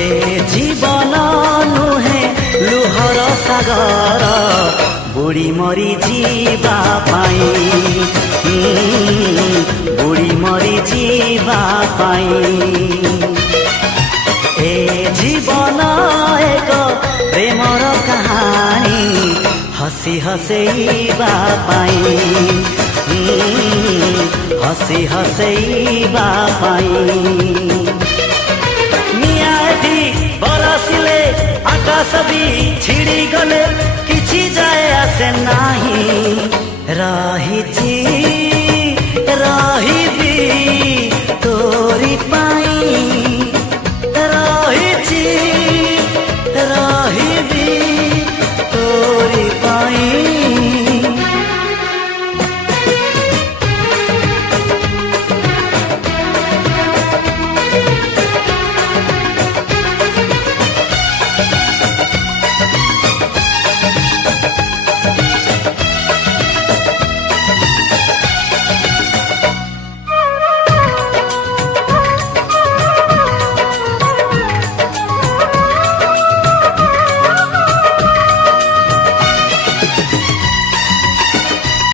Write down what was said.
ए जीवन नुहे लुहर सागर बुड़ी मरी जीवा पाई बुड़ी मरी जीवा पाई ए जीवन एक प्रेमर कहानी हसी हसैबा पाई हसी हसैबा पाई निआटी बरसिले आकाश भी छिड़ी गले किछि जाए आसे नाही रहिछि रहिबी